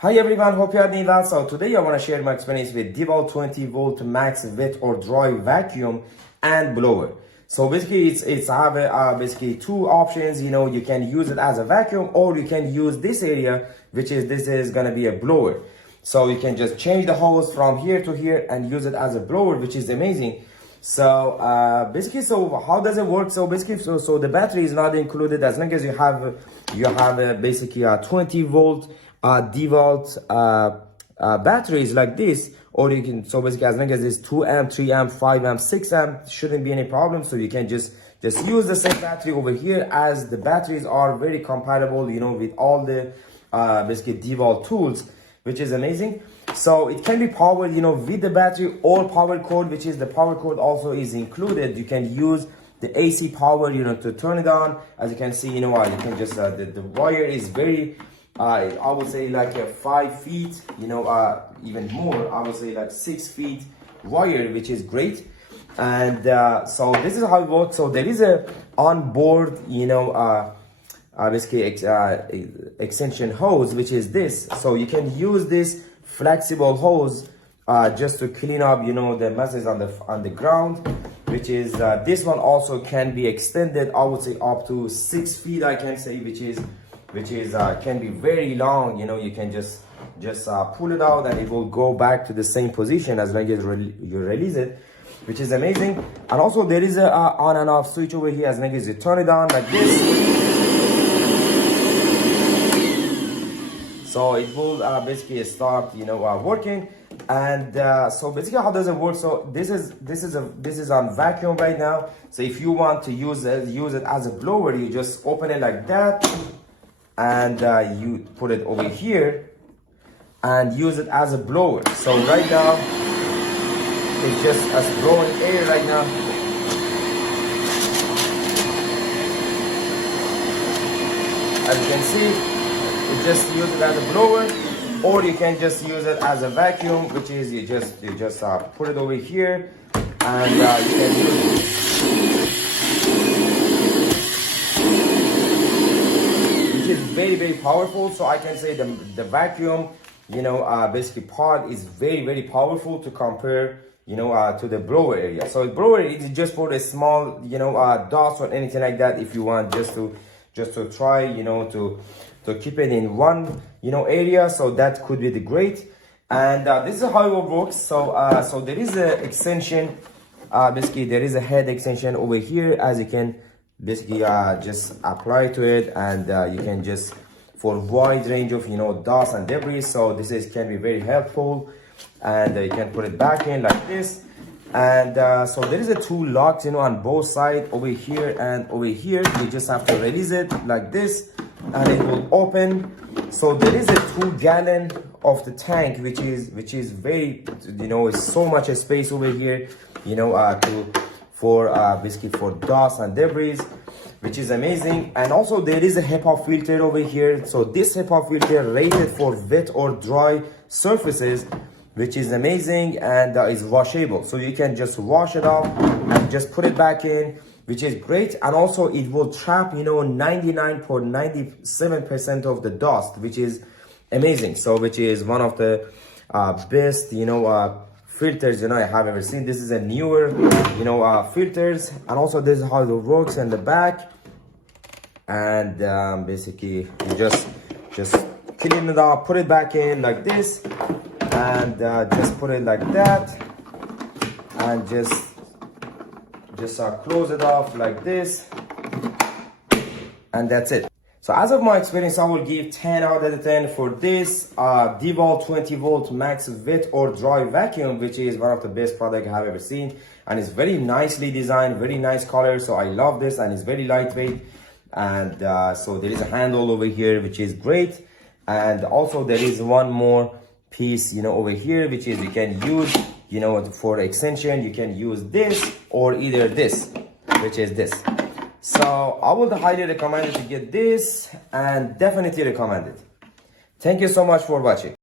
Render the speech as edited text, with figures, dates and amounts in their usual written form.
Hi everyone, hope you are doing well. So today I want to share my experience with DEWALT 20V MAX wet or dry vacuum and blower. So basically it's I have basically two options. You can use it as a vacuum or you can use this area, which is this is going to be a blower. So you can just change the hose from here to here and use it as a blower, which is amazing. So basically, so how does it work? So basically, so the battery is not included as long as you have basically a 20V DEWALT batteries like this, or you can, so basically as long as it's 2 amp, 3 amp, 5 amp, 6 amp, shouldn't be any problem. So you can just use the same battery over here, as the batteries are very compatible, with all the basically DEWALT tools, which is amazing. So it can be powered, with the battery or power cord, which is the power cord also is included. You can use the AC power, to turn it on. As you can see, you can just, the wire is very, I would say like 5 feet, even more, I would say like 6 feet wire, which is great. And so this is how it works. So there is a onboard, basically extension hose, which is this. So you can use this flexible hose just to clean up, the messes on the ground, which is this one also can be extended, I would say up to 6 feet, I can say, which is can be very long. You can just pull it out and it will go back to the same position as long as you release it, which is amazing. And also there is a on and off switch over here. As long as you turn it on like this, so it will basically start working. And so basically how does it work? So this is on vacuum right now. So if you want to use it as a blower, you just open it like that, and you put it over here and use it as a blower. So right now it's just us blowing air right now. As you can see, you just use it as a blower, or you can just use it as a vacuum, which is you just put it over here and you can use it. Very powerful. So I can say the vacuum basically part is very powerful to compare to the blower area. So the blower is just for a small dust or anything like that. If you want just to try to keep it in one area, so that could be the great. And this is how it works. So there is a extension, basically there is a head extension over here, as you can basically just apply to it, and you can just for wide range of dust and debris. So this can be very helpful, and you can put it back in like this. And so there is a two locks on both sides, over here and over here. You just have to release it like this and it will open. So there is a 2 gallon of the tank, which is very, it's so much space over here, for basically for dust and debris, which is amazing. And also there is a HEPA filter over here. So this HEPA filter rated for wet or dry surfaces, which is amazing, and is washable. So you can just wash it off and just put it back in, which is great. And also it will trap 99.97% of the dust, which is amazing. So which is one of the best filters I have ever seen. This is a newer filters. And also this is how it works in the back. And basically you just clean it up, put it back in like this, and just put it like that, and just close it off like this, and that's it. So as of my experience, I will give 10 out of 10 for this DEWALT 20V MAX wet or dry vacuum, which is one of the best products I have ever seen, and it's very nicely designed, very nice color. So I love this, and it's very lightweight. And so there is a handle over here, which is great. And also there is one more piece over here, which is you can use for extension. You can use this or either this, which is this. So I would highly recommend you to get this, and definitely recommend it. Thank you so much for watching.